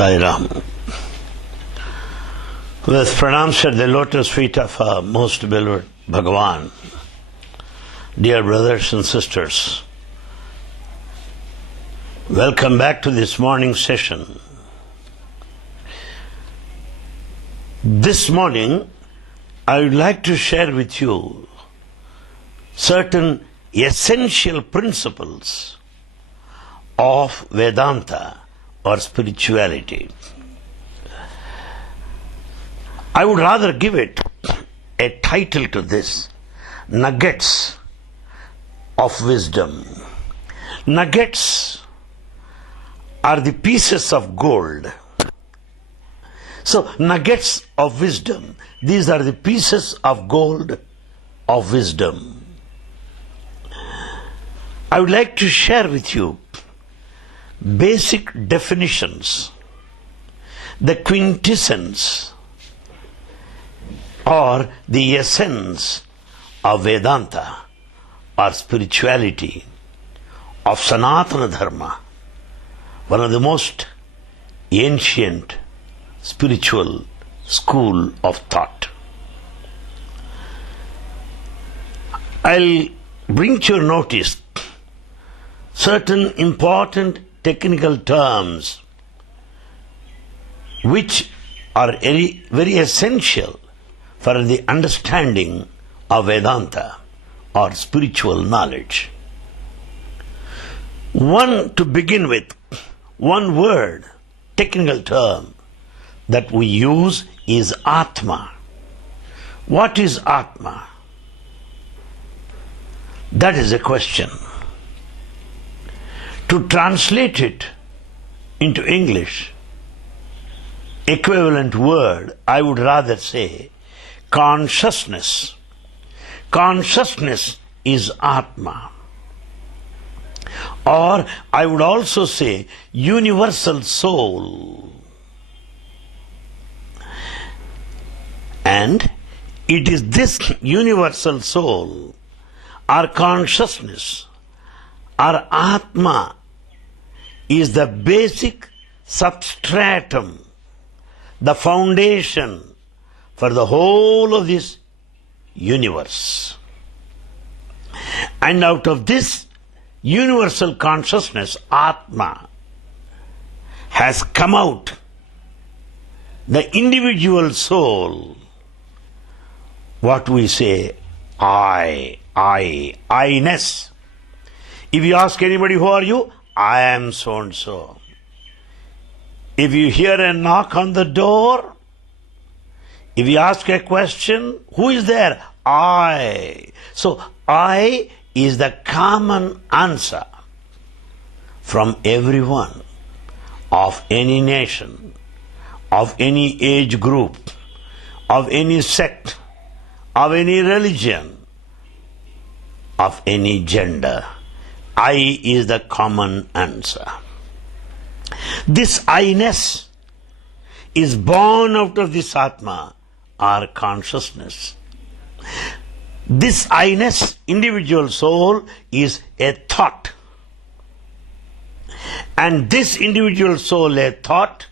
Sai Ram. With pranams at the lotus feet of our most beloved Bhagavan, dear brothers and sisters, welcome back to this morning session. This morning, I would like to share with you certain essential principles of Vedanta or spirituality. I would rather give it a title to this: Nuggets of Wisdom. Nuggets are the pieces of gold. So, nuggets of wisdom, these are the pieces of gold of wisdom. I would like to share with you basic definitions, the quintessence or the essence of Vedanta or spirituality of Sanatana Dharma, one of the most ancient spiritual school of thought. I'll bring to your notice certain important technical terms which are very essential for the understanding of Vedanta or spiritual knowledge. To begin with, one word, technical term that we use is Atma. What is Atma? That is a question. To translate it into English, equivalent word, I would rather say consciousness. Consciousness is Atma. Or I would also say universal soul. And it is this universal soul or consciousness or Atma is the basic substratum, the foundation for the whole of this universe. And out of this universal consciousness, Atma, has come out the individual soul, what we say, I-ness. If you ask anybody, who are you? I am so-and-so. If you hear a knock on the door, if you ask a question, who is there? I. So, I is the common answer from everyone of any nation, of any age group, of any sect, of any religion, of any gender. I is the common answer. This I-ness is born out of this Atma or consciousness. This I-ness, individual soul, is a thought. And this individual soul, a thought,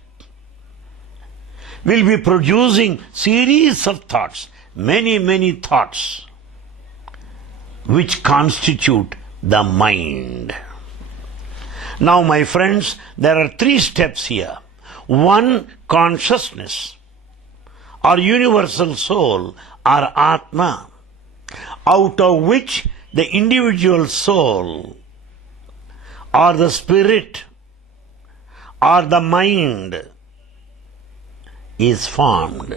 will be producing series of thoughts, many thoughts, which constitute the mind. Now, my friends, there are 3 steps here. 1, consciousness or universal soul or Atma, out of which the individual soul or the spirit or the mind is formed.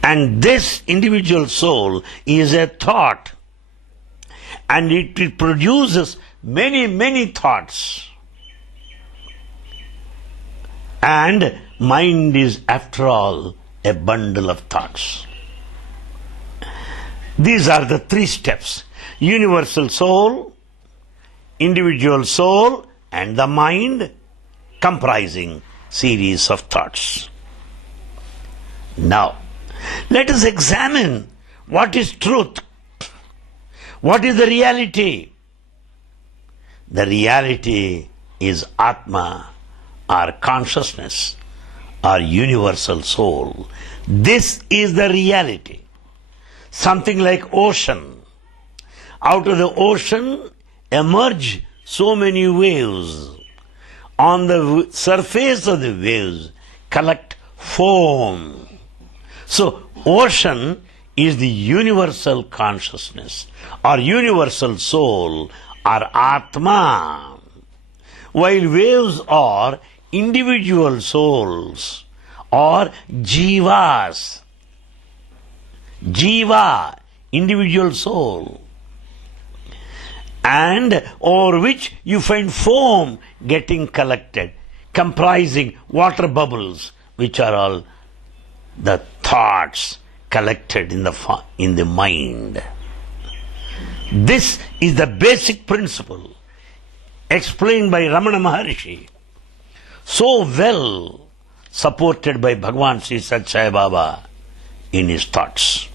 And this individual soul is a thought, and it produces many thoughts. And mind is, after all, a bundle of thoughts. These are the 3 steps: universal soul, individual soul, and the mind, comprising series of thoughts. Now, let us examine what is truth. What is the reality? The reality is Atma our consciousness, our universal soul. This is the reality. Something like ocean. Out of the ocean emerge so many waves. On the surface of the waves collect foam. So ocean is the universal consciousness, or universal soul, or Atma, while waves are individual souls, or jivas. Jiva, individual soul, and over which you find foam getting collected, comprising water bubbles, which are all the thoughts collected in the mind. This is the basic principle explained by Ramana Maharshi, so well supported by Bhagavan Sri Sat Sai Baba in his thoughts.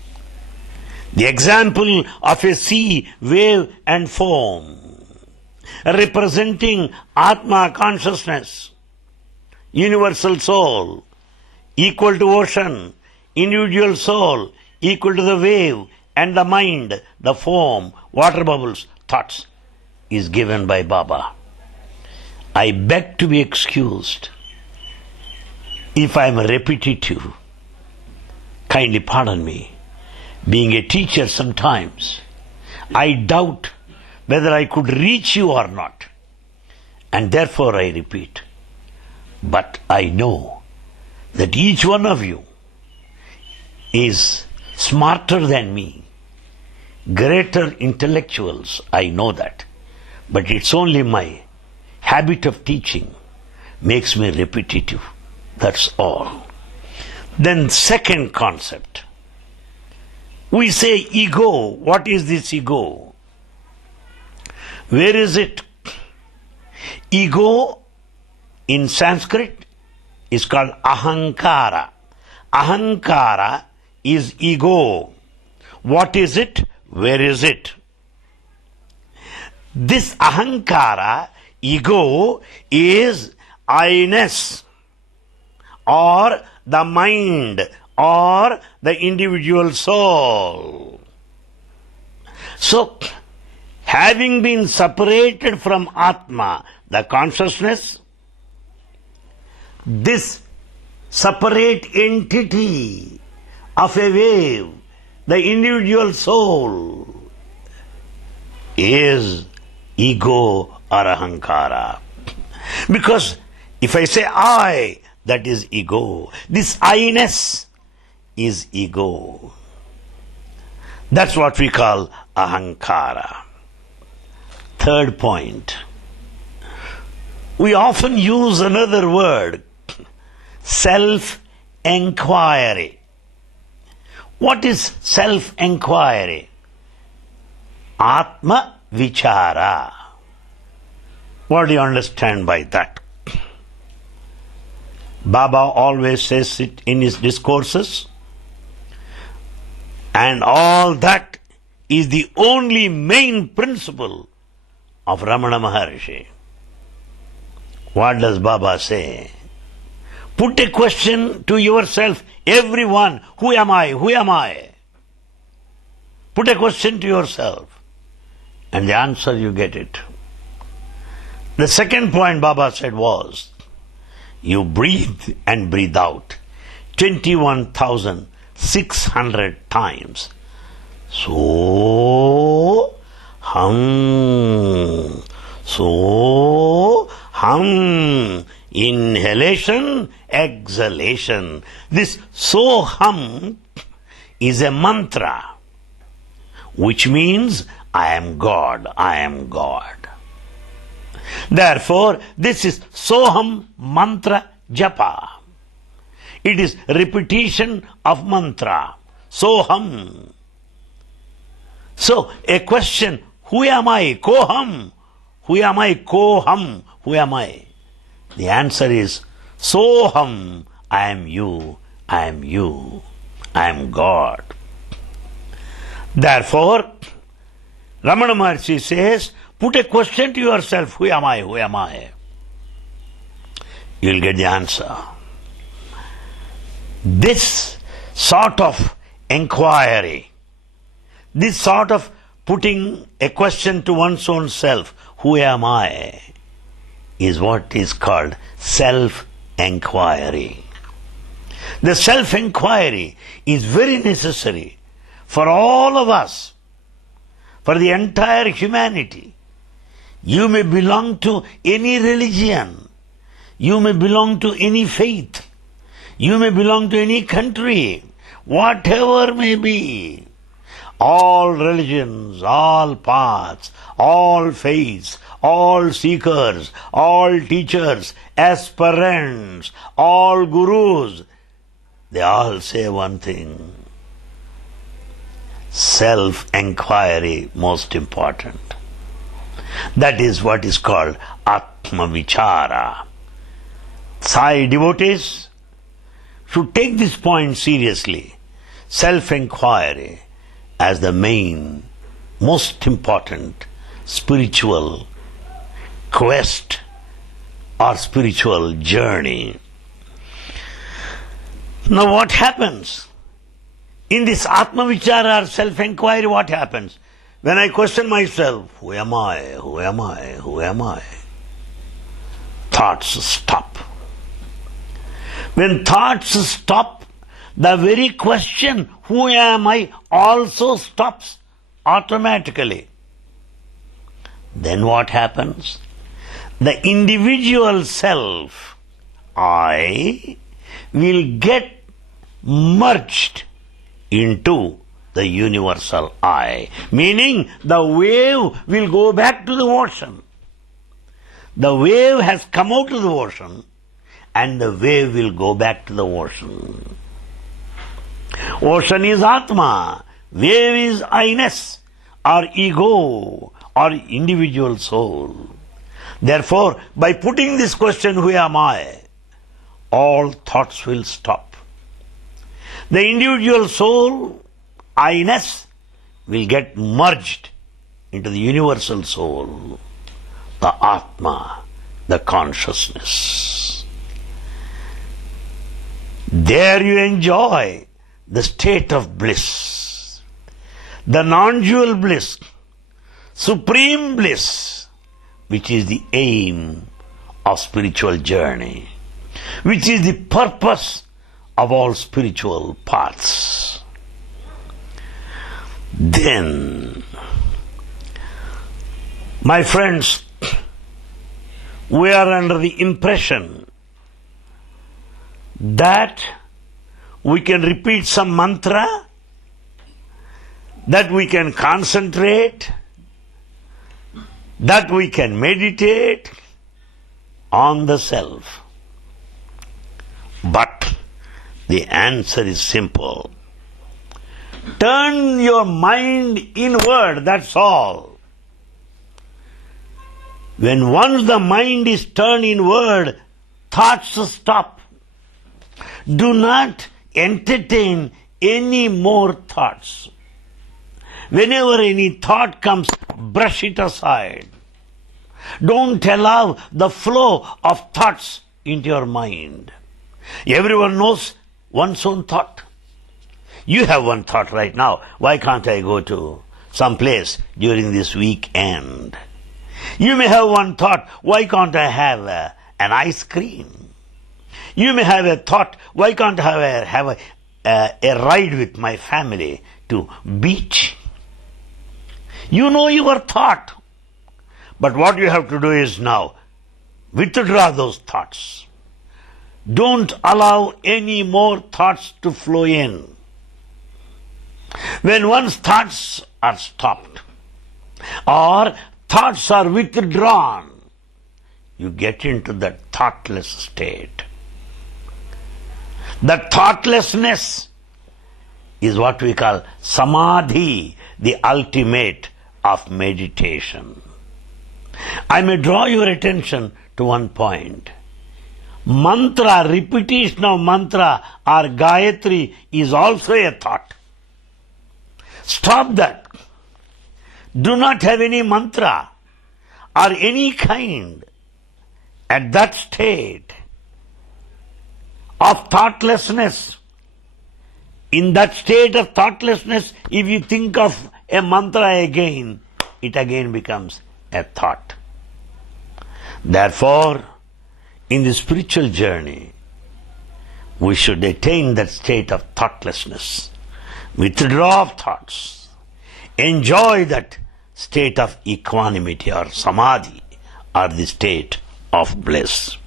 The example of a sea, wave and foam, representing Atma consciousness, universal soul, equal to ocean, individual soul, equal to the wave and the mind, the foam, water bubbles, thoughts, is given by Baba. I beg to be excused if I am repetitive. Kindly pardon me. Being a teacher sometimes, I doubt whether I could reach you or not. And therefore I repeat. But I know that each one of you is smarter than me, greater intellectuals, I know that. But it's only my habit of teaching makes me repetitive. That's all. Then second concept. We say ego. What is this ego? Where is it? Ego in Sanskrit is called ahankara. Ahankara is ego. What is it? Where is it? This ahankara, ego, is I-ness, or the mind, or the individual soul. So, having been separated from Atma, the consciousness, this separate entity of a wave, the individual soul, is ego or ahankara. Because if I say I, that is ego. This I-ness is ego. That's what we call ahankara. Third point. We often use another word, self-enquiry. What is self-enquiry? Atma vichara. What do you understand by that? Baba always says it in his discourses, and all that is the only main principle of Ramana Maharshi. What does Baba say? Put a question to yourself, everyone, who am I? Who am I? Put a question to yourself, and the answer you get it. The second point Baba said was, you breathe and breathe out 21,600 times. So hum, inhalation, exhalation. This so hum is a mantra, which means I am God, I am God. Therefore, this is Soham mantra japa. It is repetition of mantra. Soham. So, a question, who am I? Koham. Who am I? Koham. Who am I? The answer is Soham. I am you. I am you. I am God. Therefore, Ramana Maharshi says, put a question to yourself, who am I? Who am I? you'll get the answer. This sort of inquiry, this sort of putting a question to one's own self, who am I, is what is called self-inquiry. The self-inquiry is very necessary for all of us, for the entire humanity. You may belong to any religion, you may belong to any faith, you may belong to any country, whatever may be. All religions, all paths, all faiths, all seekers, all teachers, aspirants, all gurus, they all say one thing. Self-inquiry most important. That is what is called Atma Vichara. Sai devotees should take this point seriously. Self-inquiry as the main, most important spiritual quest or spiritual journey. Now what happens? In this Atma Vichara or self-inquiry, what happens? When I question myself, who am I, who am I, who am I? Thoughts stop. When thoughts stop, the very question, who am I, also stops automatically. Then what happens? The individual self, I, will get merged into the universal I. Meaning the wave will go back to the ocean. The wave has come out of the ocean and the wave will go back to the ocean. Ocean is Atma, wave is I-ness or ego or individual soul. Therefore, by putting this question, who am I, all thoughts will stop. The individual soul, I-ness, will get merged into the universal soul, the Atma, the consciousness. There you enjoy the state of bliss, the non-dual bliss, supreme bliss, which is the aim of spiritual journey, which is the purpose of all spiritual paths. Then, my friends, we are under the impression that we can repeat some mantra, that we can concentrate, that we can meditate on the self. But the answer is simple. Turn your mind inward, that's all. When once the mind is turned inward, thoughts stop. Do not entertain any more thoughts. Whenever any thought comes, brush it aside. Don't allow the flow of thoughts into your mind. Everyone knows one's own thought. You have one thought right now. Why can't I go to some place during this weekend? You may have one thought. Why can't I have an ice cream? You may have a thought. Why can't I have a ride with my family to beach? You know your thought. But what you have to do is now withdraw those thoughts. Don't allow any more thoughts to flow in. When one's thoughts are stopped or thoughts are withdrawn, you get into that thoughtless state. That thoughtlessness is what we call samadhi, the ultimate of meditation. I may draw your attention to one point. Mantra, repetition of mantra or Gayatri is also a thought. Stop that. Do not have any mantra or any kind. At that state, of thoughtlessness. In that state of thoughtlessness, if you think of a mantra again, it again becomes a thought. Therefore, in the spiritual journey, we should attain that state of thoughtlessness, withdraw of thoughts, enjoy that state of equanimity or samadhi, or the state of bliss.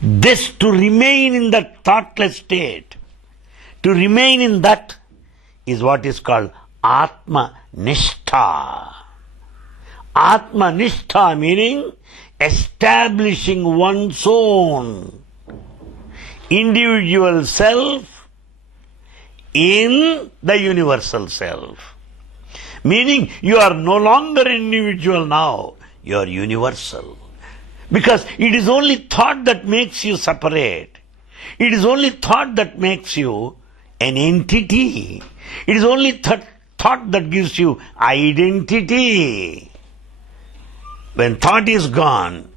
This, to remain in that thoughtless state, to remain in that, is what is called Atma Nishtha. Atma Nishtha meaning establishing one's own individual self in the universal self. Meaning you are no longer individual now, you are universal. Because it is only thought that makes you separate. It is only thought that makes you an entity. It is only thought that gives you identity. When thought is gone,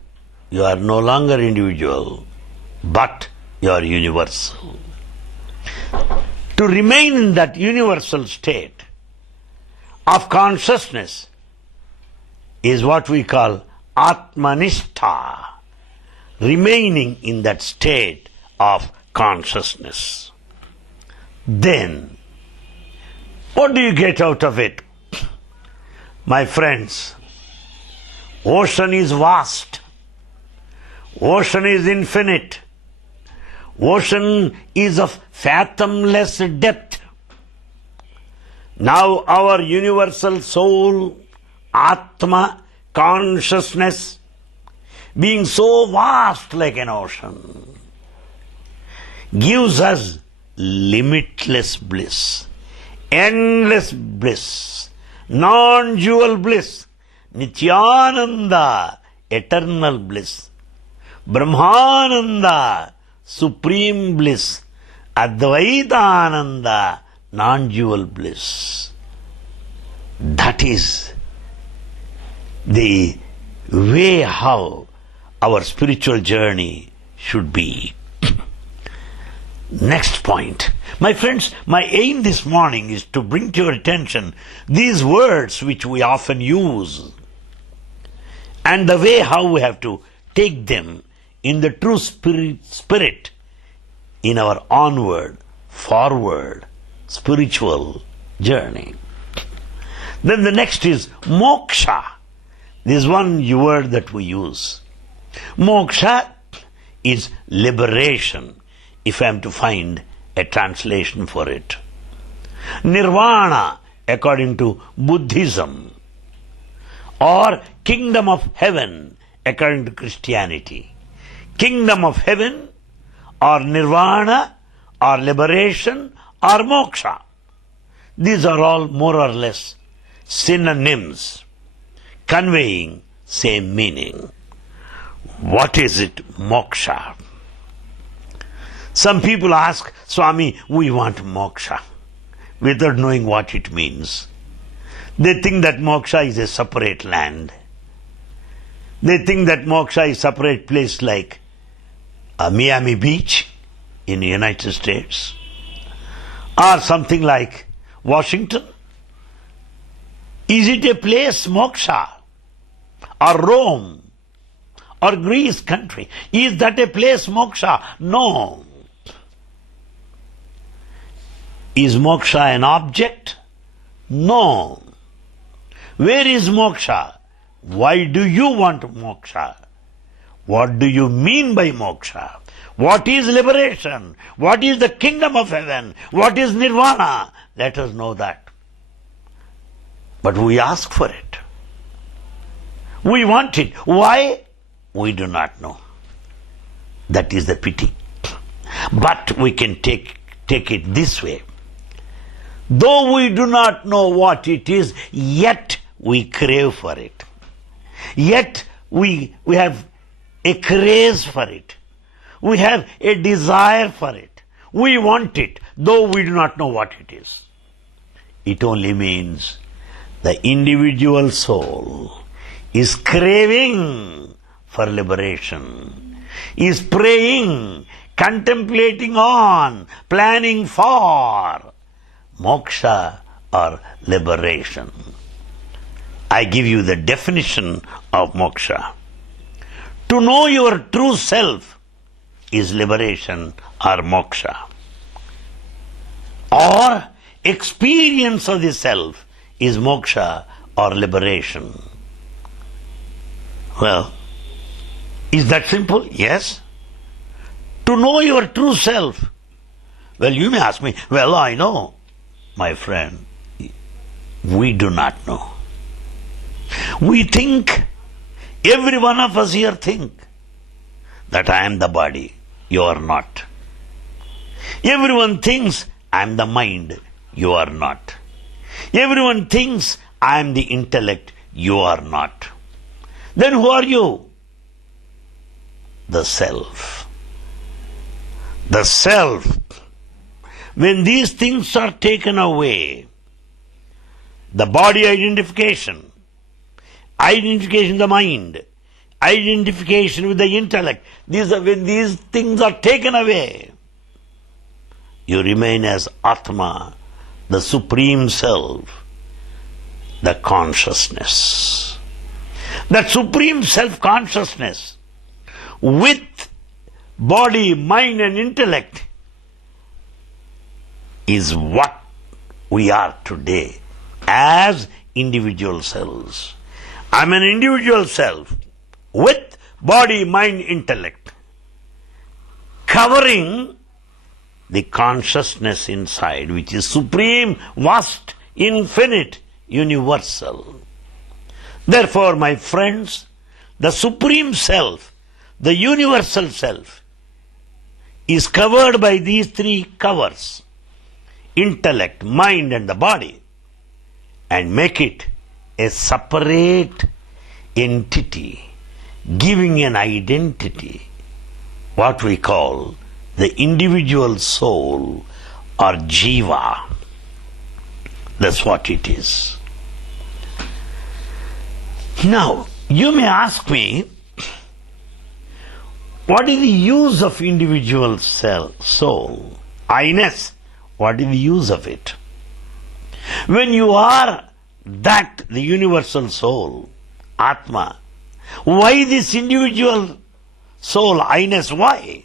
you are no longer individual, but you are universal. To remain in that universal state of consciousness is what we call Atmanistha, remaining in that state of consciousness. Then, what do you get out of it? My friends, ocean is vast. Ocean is infinite. Ocean is of fathomless depth. Now our universal soul, Atma, consciousness, being so vast like an ocean, gives us limitless bliss, endless bliss, non-dual bliss, Nityananda, eternal bliss, Brahmananda, supreme bliss, Advaitananda, non-dual bliss. That is the way how our spiritual journey should be. Next point. My friends, my aim this morning is to bring to your attention these words which we often use and the way how we have to take them in the true spirit in our onward, forward, spiritual journey. Then the next is moksha. This is one word that we use. Moksha is liberation, if I am to find a translation for it. Nirvana, according to Buddhism, or kingdom of heaven, according to Christianity. Kingdom of heaven, or nirvana, or liberation, or moksha. These are all more or less synonyms conveying same meaning. What is it, moksha? Some people ask, Swami, we want moksha, without knowing what it means. They think that moksha is a separate land. They think that moksha is a separate place like Miami Beach in the United States, or something like Washington. Is it a place, moksha? Or Rome? Or Greece country? Is that a place, moksha? No. Is moksha an object? No. Where is moksha? Why do you want moksha? What do you mean by moksha? What is liberation? What is the kingdom of heaven? What is nirvana? Let us know that. But we ask for it. We want it. Why? We do not know. That is the pity. But we can take it this way. Though we do not know what it is, yet we crave for it. Yet we have a craze for it. We have a desire for it. We want it, though we do not know what it is. It only means the individual soul is craving for liberation, is praying, contemplating on, planning for moksha or liberation. I give you the definition of moksha. To know your true self is liberation or moksha. Or experience of the self is moksha or liberation. Well, is that simple? Yes. To know your true self. Well, you may ask me, well, I know. My friend, we do not know. We think, every one of us here think, that I am the body, you are not. Everyone thinks I am the mind, you are not. Everyone thinks I am the intellect, you are not. Then who are you? The self. The self. When these things are taken away, the body identification of the mind, identification with the intellect, when these things are taken away, you remain as Atma, the Supreme Self, the consciousness. That Supreme Self-consciousness with body, mind and intellect is what we are today as individual selves. I'm an individual self with body, mind, intellect, covering the consciousness inside, which is supreme, vast, infinite, universal. Therefore, my friends, the Supreme Self, the universal self, is covered by these three covers: intellect, mind and the body, and make it a separate entity, giving an identity, what we call the individual soul or jiva. That's what it is. Now, you may ask me, what is the use of individual soul? I-ness, what is the use of it? When you are that, the universal soul, Atma, why this individual soul, I-ness, why?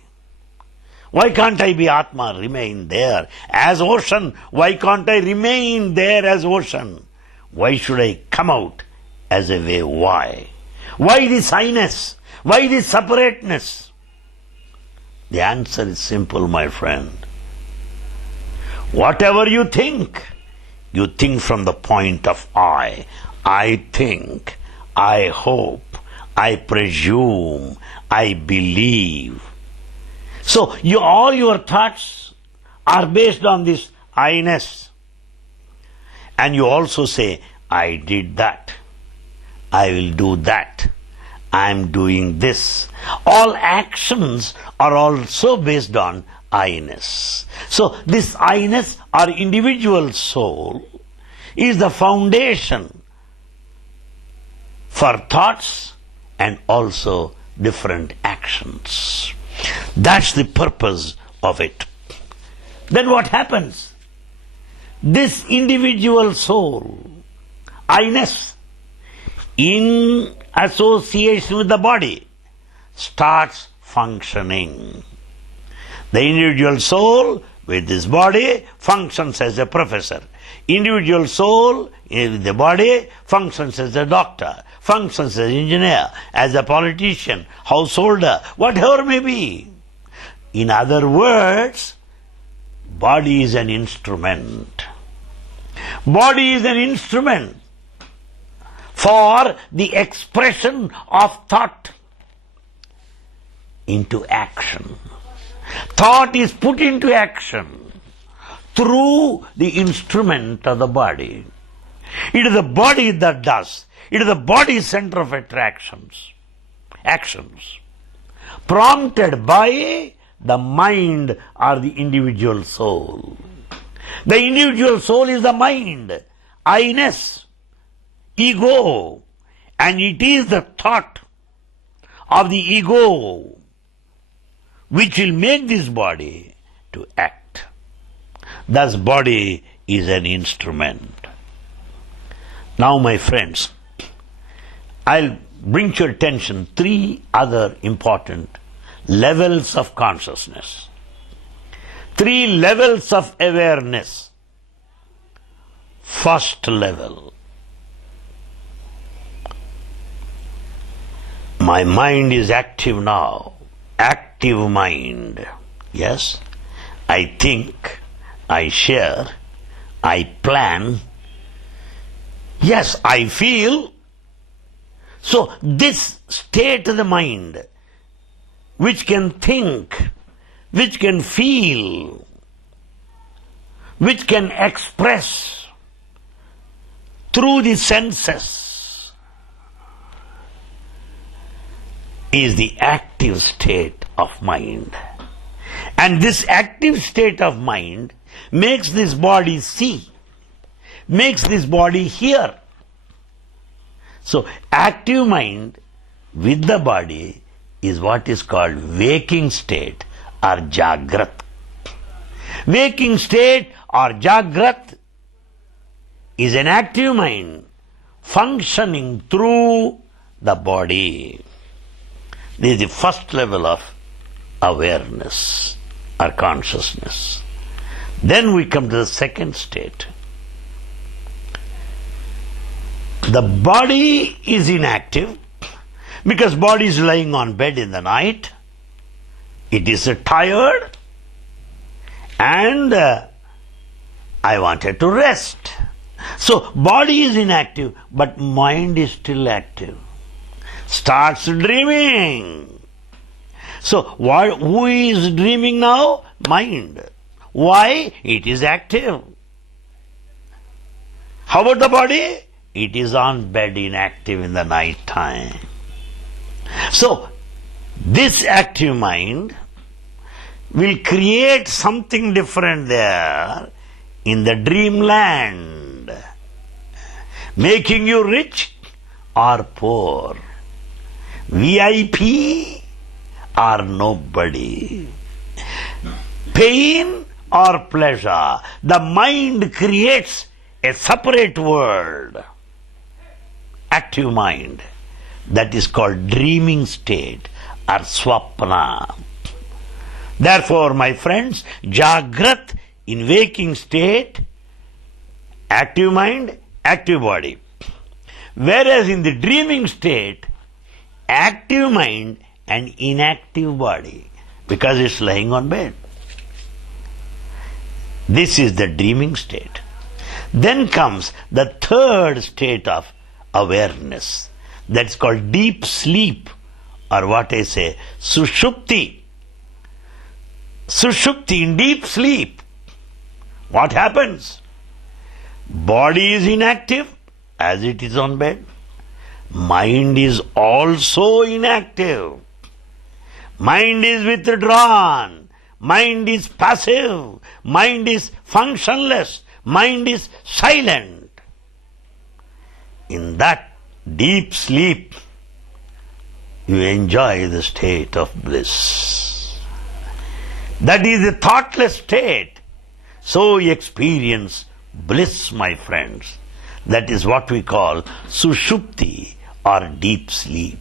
Why can't I be Atma, remain there as ocean? Why can't I remain there as ocean? Why should I come out as a wave? Why? Why this I-ness? Why this separateness? The answer is simple, my friend. Whatever you think from the point of I. I think, I hope, I presume, I believe. So all your thoughts are based on this I-ness. And you also say, I did that, I will do that, I am doing this. All actions are also based on I-ness. So this I-ness or individual soul is the foundation for thoughts and also different actions. That's the purpose of it. Then what happens? This individual soul, I-ness, in association with the body, starts functioning. The individual soul with this body functions as a professor. Individual soul with the body functions as a doctor, functions as an engineer, as a politician, householder, whatever may be. In other words, body is an instrument. Body is an instrument for the expression of thought into action. Thought is put into action through the instrument of the body. It is the body that does. It is the body center of attractions, actions, prompted by the mind or the individual soul. The individual soul is the mind, I-ness, ego, and it is the thought of the ego which will make this body to act. Thus body is an instrument. Now my friends, I'll bring to your attention 3 other important levels of consciousness. 3 levels of awareness. First level. My mind is active now. Active mind. Yes, I think, I share, I plan. Yes, I feel. So this state of the mind, which can think, which can feel, which can express through the senses, is the active state of mind. And this active state of mind makes this body see, makes this body hear. So active mind with the body is what is called waking state or Jagrat. Waking state or Jagrat is an active mind functioning through the body. This is the first level of awareness or consciousness. Then we come to the second state. The body is inactive because body is lying on bed in the night. It is tired and I wanted to rest. So body is inactive but mind is still active. Starts dreaming. So who is dreaming now? Mind. Why? It is active. How about the body? It is on bed inactive in the night time. So this active mind will create something different there in the dreamland, making you rich or poor, VIP or nobody, pain or pleasure. The mind creates a separate world. Active mind. That is called dreaming state or swapna. Therefore, my friends, Jagrat in waking state, active mind, active body. Whereas in the dreaming state, active mind and inactive body, because it's lying on bed. This is the dreaming state. Then comes the third state of awareness. That's called deep sleep, or what I say, sushupti. Sushupti, in deep sleep. What happens? Body is inactive as it is on bed. Mind is also inactive. Mind is withdrawn. Mind is passive. Mind is functionless. Mind is silent. In that deep sleep, you enjoy the state of bliss. That is a thoughtless state. So you experience bliss, my friends. That is what we call sushupti or deep sleep.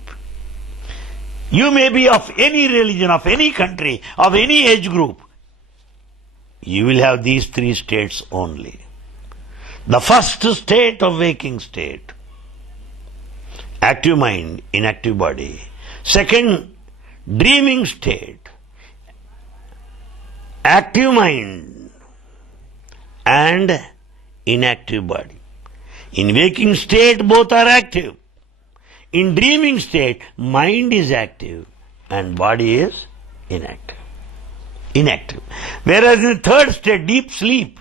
You may be of any religion, of any country, of any age group. You will have these 3 states only. The first state of waking state, active mind, inactive body. Second, dreaming state, active mind and inactive body. In waking state, both are active. In dreaming state, mind is active and body is inactive. Whereas in the third state, deep sleep,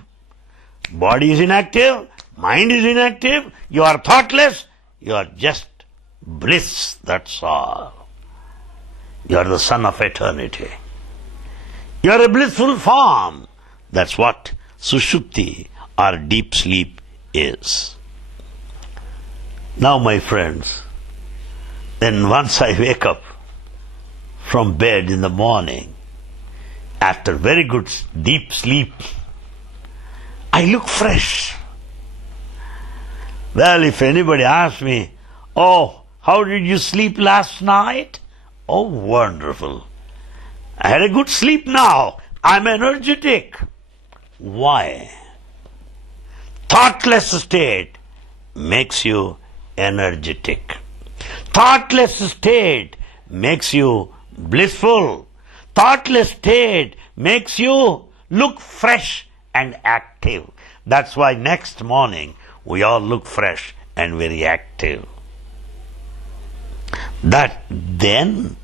body is inactive, mind is inactive, you are thoughtless, you are just bliss, that's all. You are the son of eternity. You are a blissful form. That's what sushupti or deep sleep is. Now, my friends, then once I wake up from bed in the morning, After very good deep sleep, I look fresh. Well, if anybody asks me, oh, how did you sleep last night? Oh, wonderful. I had a good sleep now. I'm energetic. Why? Thoughtless state makes you energetic. Thoughtless state makes you blissful. Thoughtless state makes you look fresh and active. That's why next morning we all look fresh and very active. That then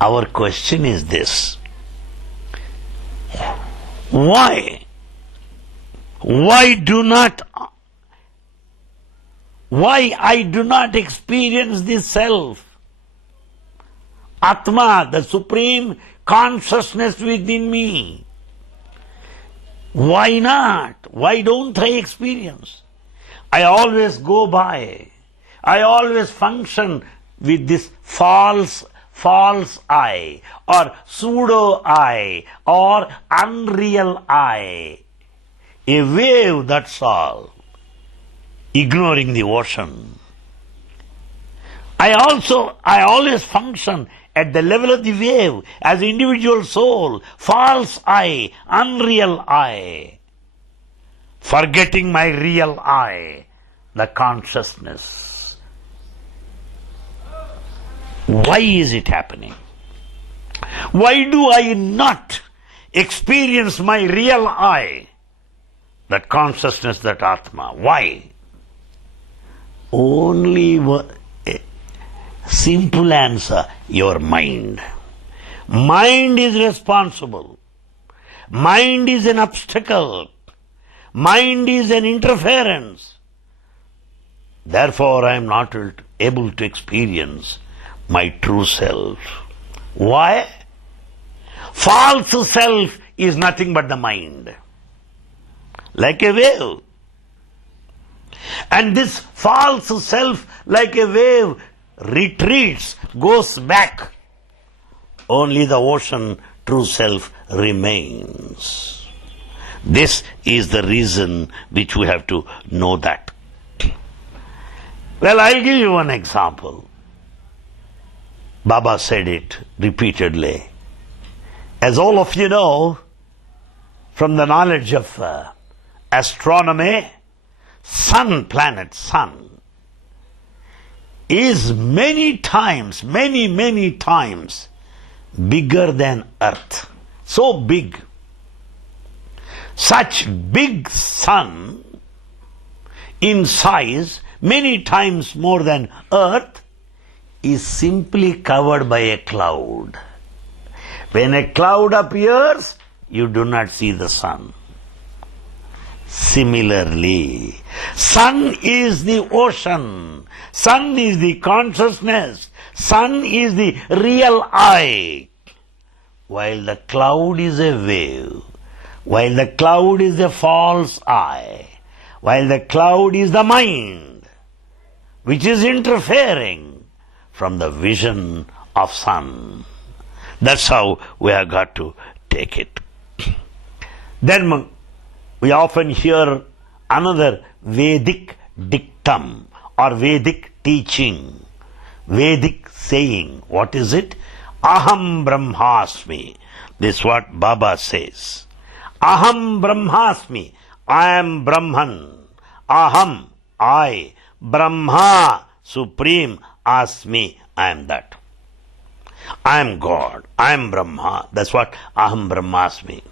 our question is this: why I do not experience this self, Atma, the supreme consciousness within me? Why not? Why don't I experience? I always go by. I always function with this false I, or pseudo I, or unreal I. A wave, that's all. Ignoring the ocean. I always function at the level of the wave as individual soul, false I, unreal I, forgetting my real I, the consciousness. Why is it happening? Why do I not experience my real I, that consciousness, that Atma? Why? Only one simple answer: your mind. Mind is responsible. Mind is an obstacle. Mind is an interference. Therefore, I am not able to experience my true self. Why? False self is nothing but the mind, like a wave. And this false self, like a wave, retreats, goes back. Only the ocean true self remains. This is the reason which we have to know that. Well, I'll give you one example. Baba said it repeatedly. As all of you know, from the knowledge of astronomy, planet Sun, is many times bigger than Earth. So big. Such big Sun in size, many times more than Earth, is simply covered by a cloud. When a cloud appears, you do not see the sun. Similarly, sun is the ocean, sun is the consciousness, sun is the real I, while the cloud is a wave, while the cloud is a false I, while the cloud is the mind, which is interfering from the vision of sun. That's how we have got to take it. Then we often hear another Vedic dictum or Vedic teaching, Vedic saying. What is it? Aham Brahmasmi. This is what Baba says. Aham Brahmasmi. I am Brahman. Aham, I. Brahma, supreme. Asmi, I am that. I am God. I am Brahma. That's what Aham Brahmasmi.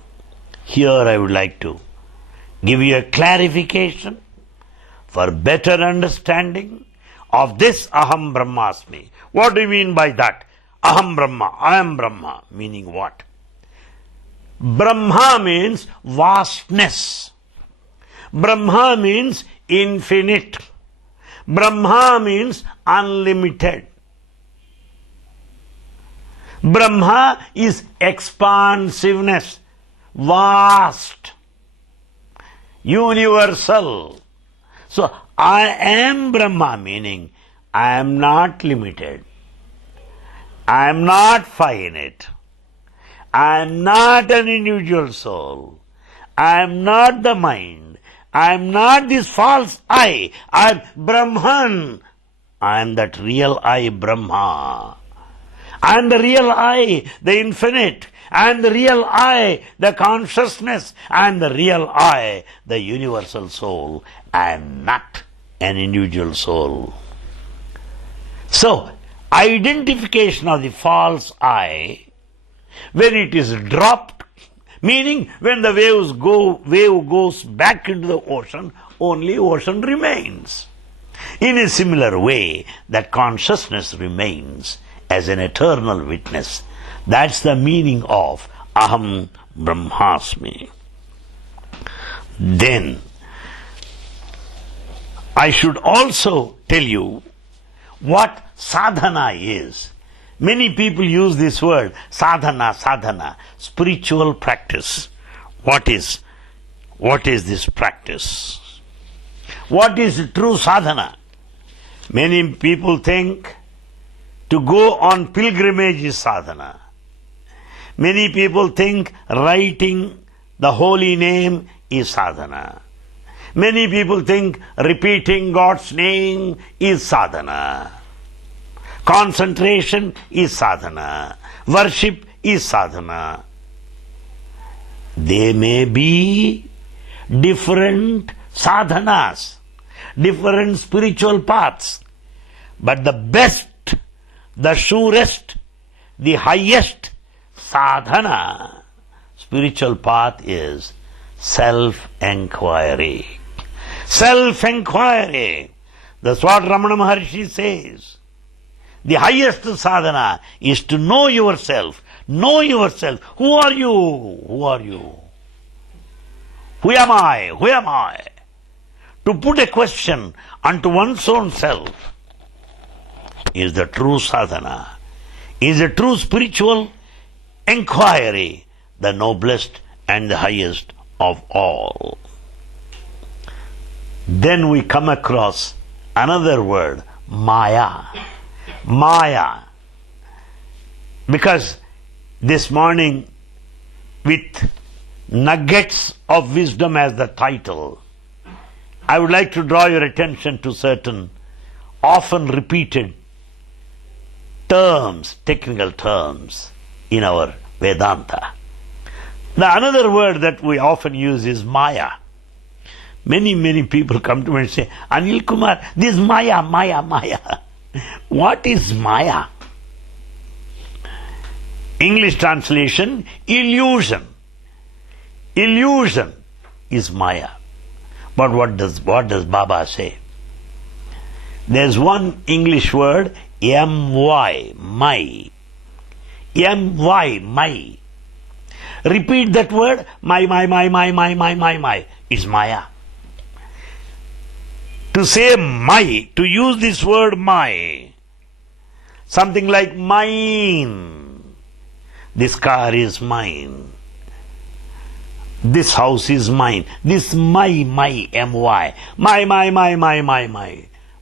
Here I would like to give you a clarification for better understanding of this Aham Brahmasmi. What do you mean by that? Aham Brahma, I am Brahma, meaning what? Brahma means vastness. Brahma means infinite. Brahma means unlimited. Brahma is expansiveness, vast, universal. So, I am Brahma, meaning I am not limited. I am not finite. I am not an individual soul. I am not the mind. I am not this false I. I am Brahman. I am that real I, Brahma. I am the real I, the infinite. I am the real I, the consciousness. I am the real I, the universal soul. I am not an individual soul. So, identification of the false I, when it is dropped, meaning when the wave goes back into the ocean, only ocean remains. In a similar way, that consciousness remains as an eternal witness. That's the meaning of Aham Brahmasmi. Then, I should also tell you what sadhana is. Many people use this word, sadhana, spiritual practice. What is this practice? What is true sadhana? Many people think to go on pilgrimage is sadhana. Many people think writing the holy name is sadhana. Many people think repeating God's name is sadhana. Concentration is sadhana. Worship is sadhana. They may be different sadhanas, different spiritual paths, but the best, the surest, the highest sadhana, spiritual path is self-enquiry. Self-enquiry. That's what Ramana Maharshi says. The highest sadhana is to know yourself. Know yourself. Who are you? Who are you? Who am I? Who am I? To put a question unto one's own self is the true sadhana, is the true spiritual enquiry, the noblest and the highest of all. Then we come across another word, Maya. Maya. Because this morning, with nuggets of wisdom as the title, I would like to draw your attention to certain often repeated terms, technical terms in our Vedanta. The another word that we often use is Maya. Many people come to me and say, Anil Kumar, this Maya. What is Maya? English translation, illusion. Illusion is Maya. But what does Baba say? There's one English word, M-Y, my. M-Y, my. Repeat that word, my. It's Maya. To say my, to use this word my, something like mine. This car is mine. This house is mine. This my, M-Y. My.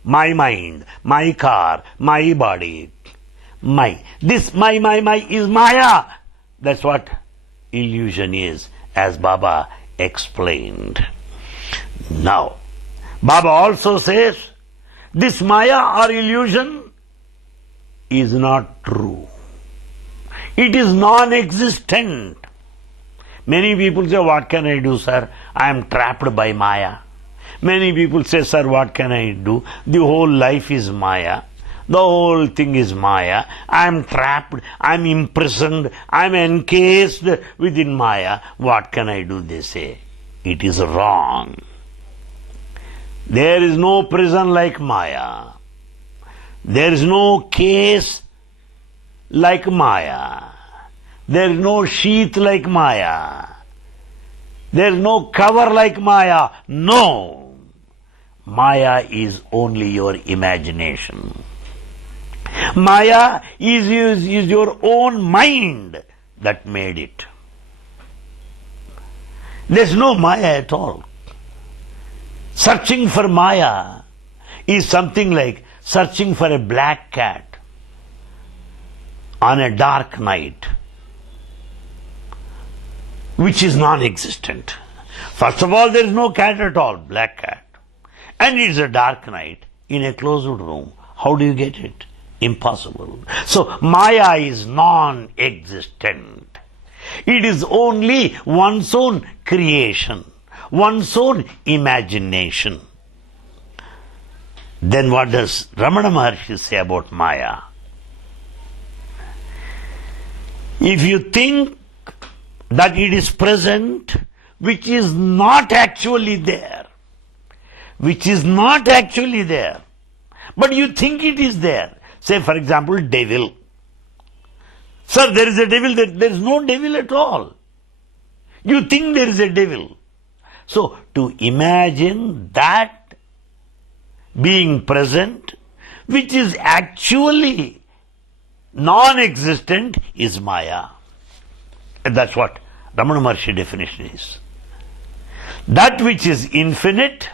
My mind, my car, my body, my. This my is Maya. That's what illusion is, as Baba explained. Now, Baba also says, this Maya or illusion is not true. It is non-existent. Many people say, what can I do, sir? I am trapped by Maya. Many people say, sir, what can I do? The whole life is Maya. The whole thing is Maya. I am trapped. I am imprisoned. I am encased within Maya. What can I do? They say. It is wrong. There is no prison like Maya. There is no case like Maya. There is no sheath like Maya. There is no cover like Maya. No. Maya is only your imagination. Maya is your own mind that made it. There's no Maya at all. Searching for Maya is something like searching for a black cat on a dark night. which is non-existent. First of all, there is no cat at all, black cat. And it's a dark night in a closed room. How do you get it? Impossible. So, Maya is non-existent. It is only one's own creation, one's own imagination. Then what does Ramana Maharshi say about Maya? If you think that it is present, which is not actually there, but you think it is there. Say, for example, devil. Sir, there is a devil. There is no devil at all. You think there is a devil. So, to imagine that being present, which is actually non-existent, is Maya. And that's what Ramana Maharshi definition is. That which is infinite,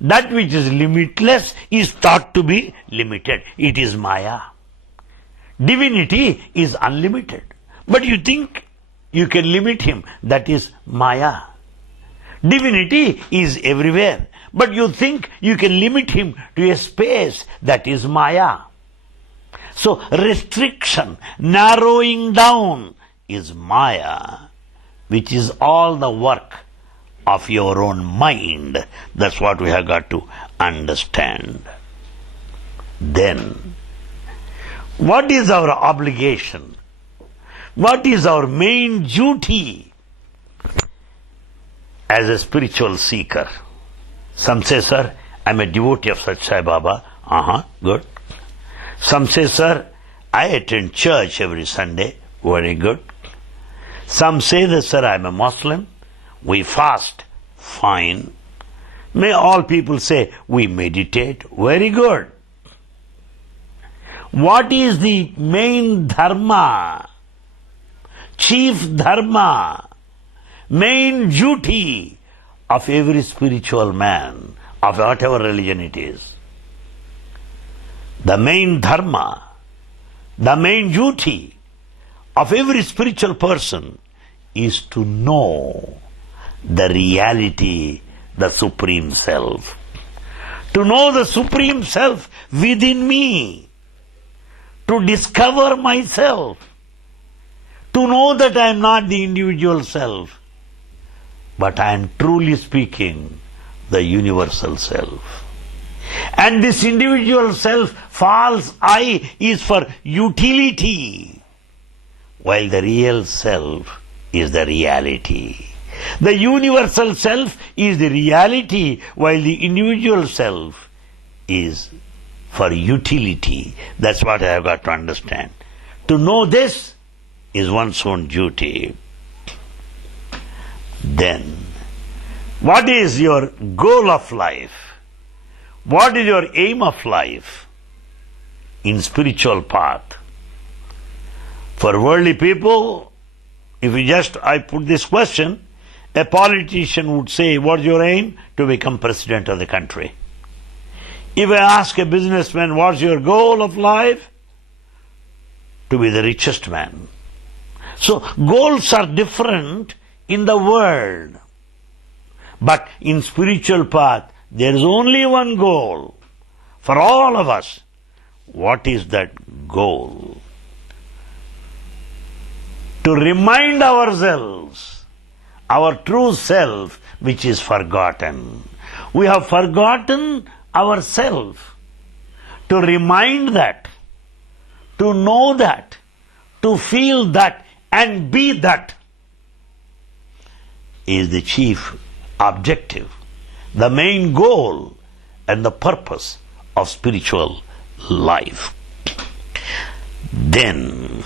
that which is limitless, is thought to be limited. It is Maya. Divinity is unlimited. But you think you can limit him. That is Maya. Divinity is everywhere. But you think you can limit him to a space. That is Maya. So restriction, narrowing down is Maya, which is all the work of your own mind. That's what we have got to understand. Then, what is our obligation? What is our main duty as a spiritual seeker? Some say, sir, I'm a devotee of such Sai Baba. Good. Some say, sir, I attend church every Sunday. Very good. Some say that, sir, I'm a Muslim. We fast. Fine. May all people say, we meditate. Very good. What is the main dharma, chief dharma, main duty of every spiritual man, of whatever religion it is? The main dharma, the main duty of every spiritual person is to know the reality, the Supreme Self. To know the Supreme Self within me. To discover myself. To know that I am not the individual self, but I am truly speaking the universal self. And this individual self, false I, is for utility, while the real self is the reality. The universal self is the reality, while the individual self is for utility. That's what I have got to understand. To know this is one's own duty. Then, what is your goal of life? What is your aim of life in spiritual path? For worldly people, I put this question, a politician would say, what's your aim? To become president of the country. If I ask a businessman, what's your goal of life? To be the richest man. So, goals are different in the world. But in spiritual path, there is only one goal for all of us. What is that goal? To remind ourselves, our true self, which is forgotten. We have forgotten ourselves. To remind that, to know that, to feel that, and be that is the chief objective, the main goal and the purpose of spiritual life. Then,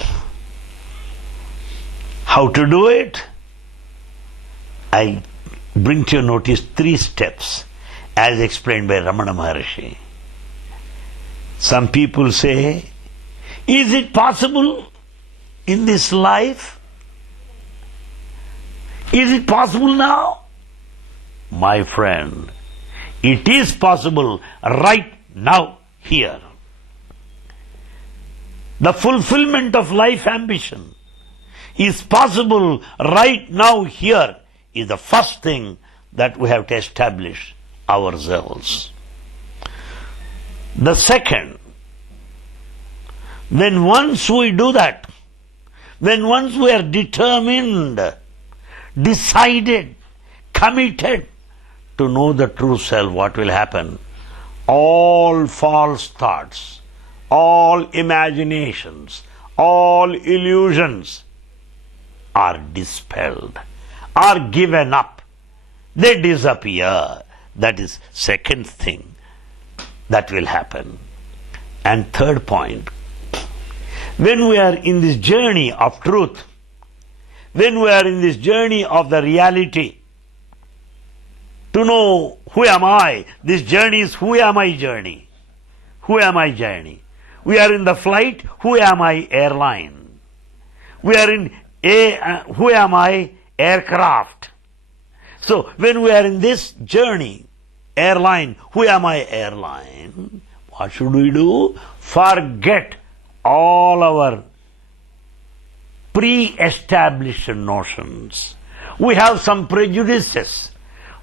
how to do it? I bring to your notice 3 steps as explained by Ramana Maharshi. Some people say, is it possible in this life? Is it possible now? My friend, it is possible right now, here. The fulfillment of life ambition is possible right now here is the first thing that we have to establish ourselves. The second, when once we do that, when once we are determined, decided, committed to know the true self, what will happen? All false thoughts, all imaginations, all illusions are dispelled, are given up. They disappear. That is second thing that will happen. And third point, when we are in this journey of truth, when we are in this journey of the reality, to know who am I, this journey is who am I journey. Who am I journey? We are in the flight, who am I airline. We are in who am I aircraft. So when we are in this journey, airline, who am I airline, what should we do? Forget all our pre-established notions. We have some prejudices.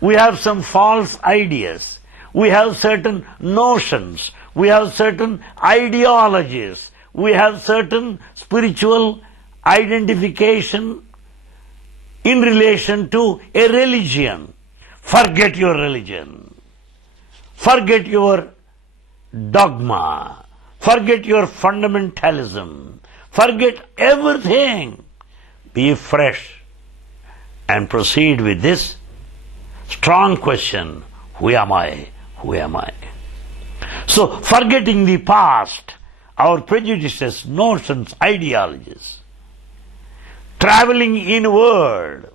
We have some false ideas. We have certain notions. We have certain ideologies. We have certain spiritual identification in relation to a religion. Forget your religion. Forget your dogma. Forget your fundamentalism. Forget everything. Be fresh and proceed with this strong question, who am I? Who am I? So, forgetting the past, our prejudices, notions, ideologies, traveling inward,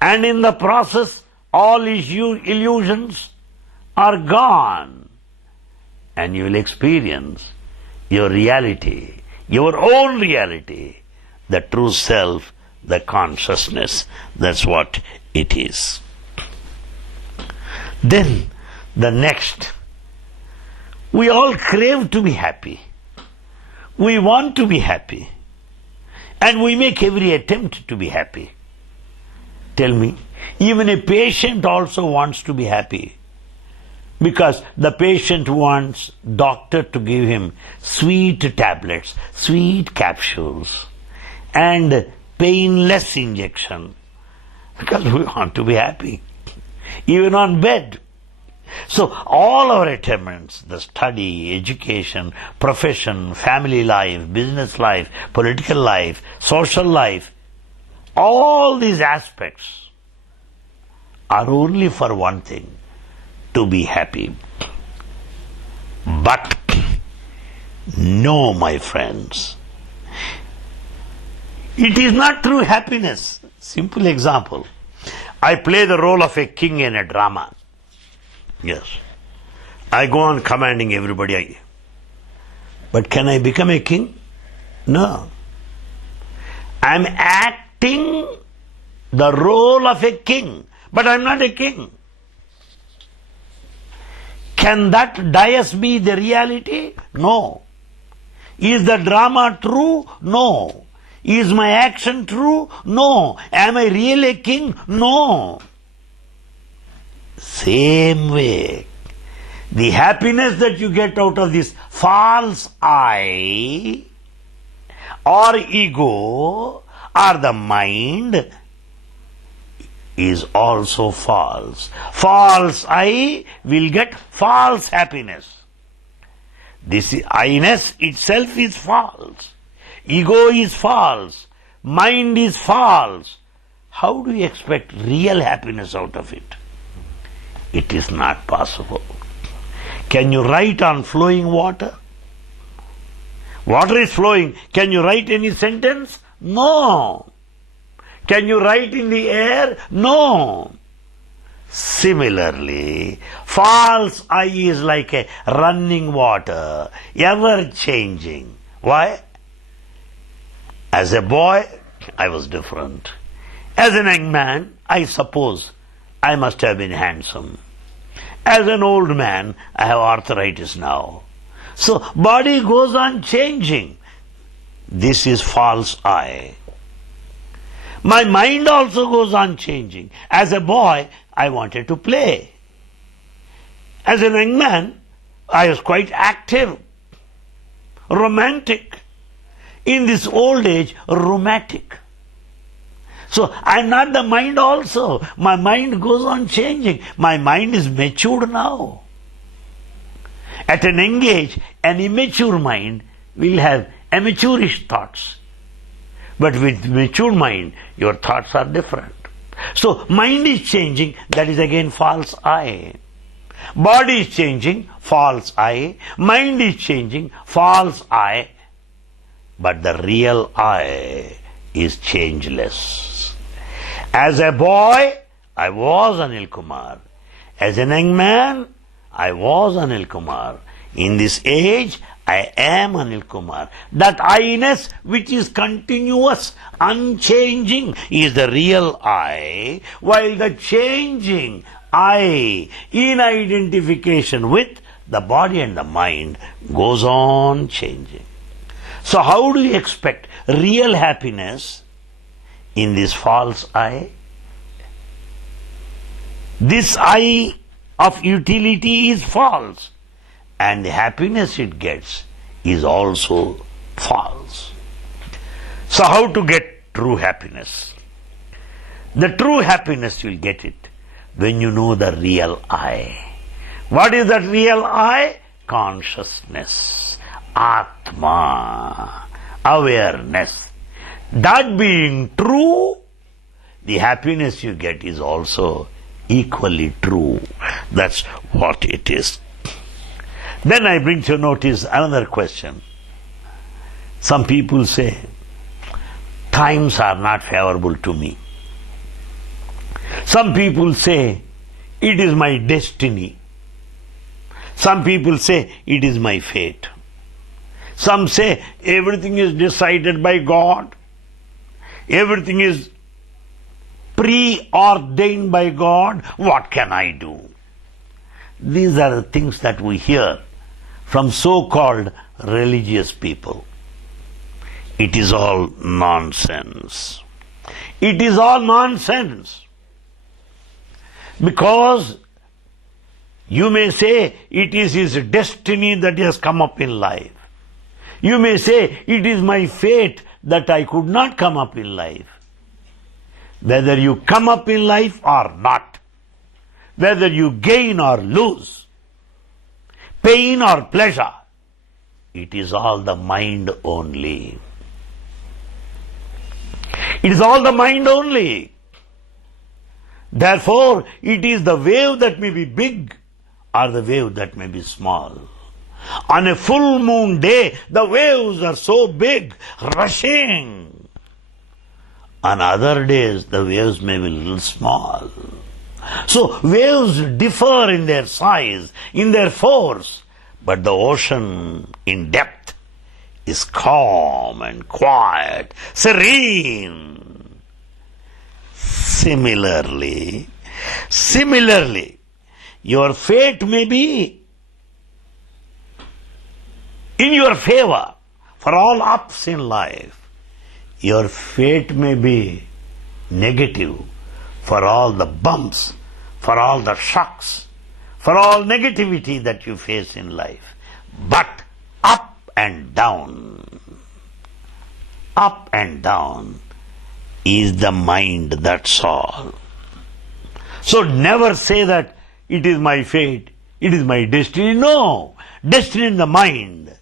and in the process, all illusions are gone, and you will experience your reality, your own reality, the true self, the consciousness. That's what it is. Then, the next, we all crave to be happy. We want to be happy. And we make every attempt to be happy. Tell me, even a patient also wants to be happy. Because the patient wants doctor to give him sweet tablets, sweet capsules, and painless injection. Because we want to be happy. Even on bed. So all our attempts, the study, education, profession, family life, business life, political life, social life, all these aspects are only for one thing, to be happy. But no, my friends, it is not true happiness. Simple example. I play the role of a king in a drama. Yes. I go on commanding everybody. But can I become a king? No. I am acting the role of a king, but I am not a king. Can that dais be the reality? No. Is the drama true? No. Is my action true? No. Am I really a king? No. Same way, the happiness that you get out of this false I or ego or the mind is also false. False I will get false happiness. This I-ness itself is false. Ego is false. Mind is false. How do you expect real happiness out of it? It is not possible. Can you write on flowing water? Water is flowing. Can you write any sentence? No. Can you write in the air? No. Similarly, false I is like a running water, ever changing. Why? As a boy, I was different. As an young man, I suppose I must have been handsome. As an old man, I have arthritis now. So, body goes on changing. This is false I. My mind also goes on changing. As a boy, I wanted to play. As a young man, I was quite active, romantic. In this old age, rheumatic. So I'm not the mind also. My mind goes on changing. My mind is matured now. At an young age, an immature mind will have amateurish thoughts. But with mature mind, your thoughts are different. So mind is changing, that is again false I. Body is changing, false I. Mind is changing, false I. But the real I is changeless. As a boy, I was Anil Kumar. As a young man, I was Anil Kumar. In this age, I am Anil Kumar. That I-ness which is continuous, unchanging, is the real I, while the changing I, in identification with the body and the mind, goes on changing. So how do you expect real happiness in this false I? This I of utility is false, and the happiness it gets is also false. So how to get true happiness? The true happiness you will get it when you know the real I. What is that real I? Consciousness, Atma, awareness. That being true, the happiness you get is also equally true. That's what it is. Then I bring to notice another question. Some people say, times are not favorable to me. Some people say, it is my destiny. Some people say, it is my fate. Some say, everything is decided by God. Everything is preordained by God. What can I do? These are the things that we hear from so-called religious people. It is all nonsense. It is all nonsense. Because you may say it is his destiny that he has come up in life. You may say it is my fate that I could not come up in life. Whether you come up in life or not, whether you gain or lose, pain or pleasure, it is all the mind only. It is all the mind only. Therefore, it is the wave that may be big or the wave that may be small. On a full moon day, the waves are so big, rushing. On other days, the waves may be a little small. So, waves differ in their size, in their force, but the ocean in depth is calm and quiet, serene. Similarly, your fate may be in your favor for all ups in life. Your fate may be negative for all the bumps, for all the shocks, for all negativity that you face in life. But up and down is the mind, that's all. So never say that it is my fate, it is my destiny. No, destiny and the mind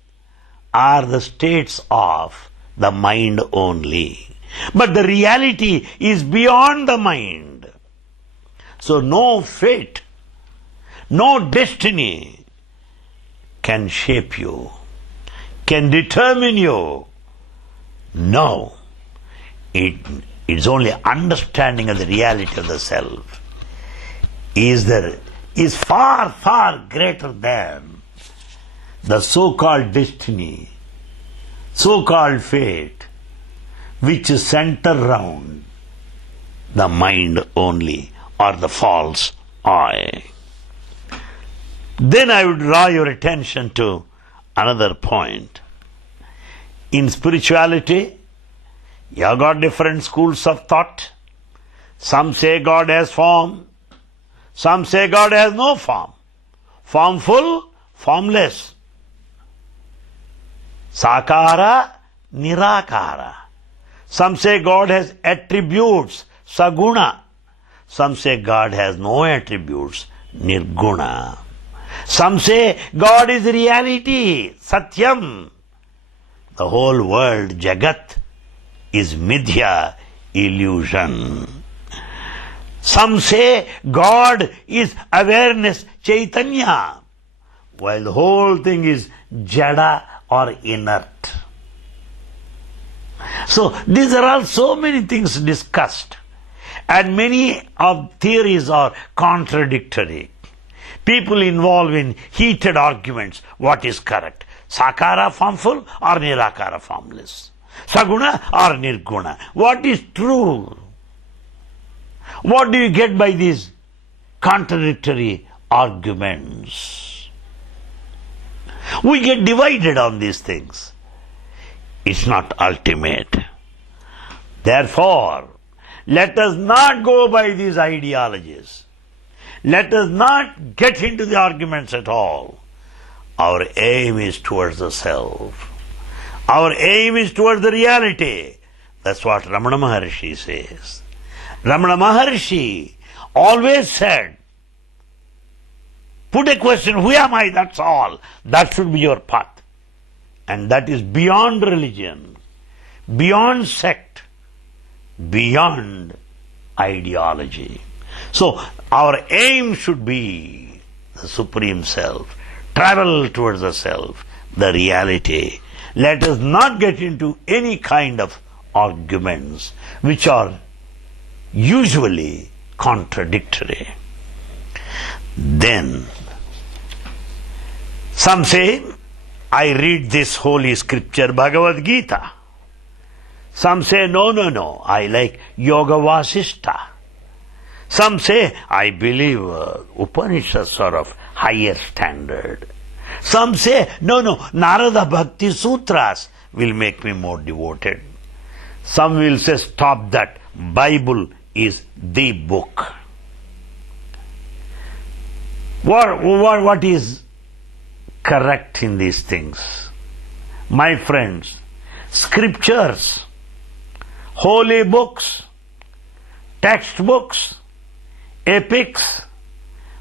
are the states of the mind only. But the reality is beyond the mind. So no fate, no destiny can shape you, can determine you. No. It's only understanding of the reality of the self is far, far greater than the so-called destiny, so-called fate, which is centered around the mind only, or the false I. Then I would draw your attention to another point. In spirituality, you have got different schools of thought. Some say God has form. Some say God has no form. Formful, formless. Sakara, nirakara. Some say God has attributes, saguna. Some say God has no attributes, nirguna. Some say God is reality, satyam. The whole world, jagat, is midya, illusion. Some say God is awareness, chaitanya, while the whole thing is jada or inert. So these are all so many things discussed, and many of theories are contradictory. People involved in heated arguments. What is correct? Sakara formful or nirakara formless? Saguna or nirguna? What is true? What do you get by these contradictory arguments? We get divided on these things. It's not ultimate. Therefore, let us not go by these ideologies. Let us not get into the arguments at all. Our aim is towards the self. Our aim is towards the reality. That's what Ramana Maharshi says. Ramana Maharshi always said, put a question, who am I? That's all. That should be your path. And that is beyond religion, beyond sect, beyond ideology. So our aim should be the Supreme Self. Travel towards the Self, the reality. Let us not get into any kind of arguments which are usually contradictory. Then some say, I read this holy scripture, Bhagavad Gita. Some say, no, I like Yoga Vasishta. Some say, I believe Upanishads are of higher standard. Some say, no, Narada Bhakti Sutras will make me more devoted. Some will say, stop that. Bible is the book. What is correct in these things? My friends, scriptures, holy books, textbooks, epics,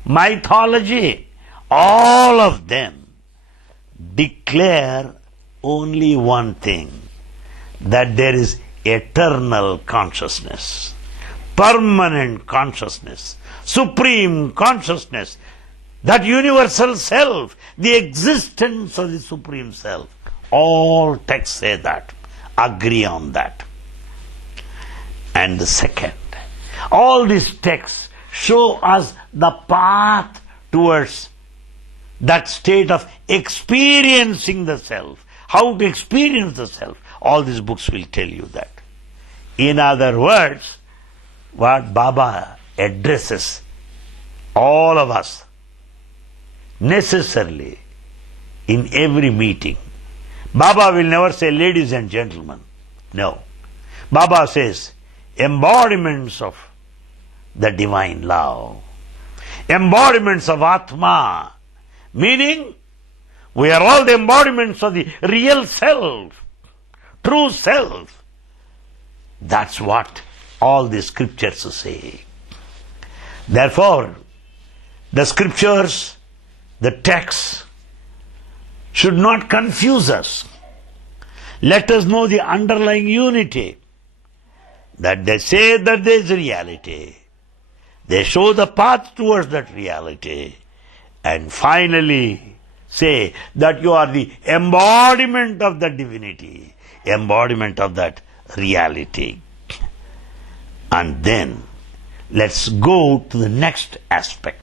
mythology, all of them declare only one thing, that there is eternal consciousness, permanent consciousness, supreme consciousness, that universal self, the existence of the Supreme Self. All texts say that, agree on that. And the second, all these texts show us the path towards that state of experiencing the self. How to experience the self. All these books will tell you that. In other words, what Baba addresses all of us necessarily in every meeting. Baba will never say, ladies and gentlemen. No. Baba says, embodiments of the divine love. Embodiments of Atma. Meaning, we are all the embodiments of the real self, true self. That's what all the scriptures say. Therefore, the scriptures, the texts, should not confuse us. Let us know the underlying unity. That they say that there is reality. They show the path towards that reality. And finally say that you are the embodiment of the divinity, embodiment of that reality. And then let's go to the next aspect.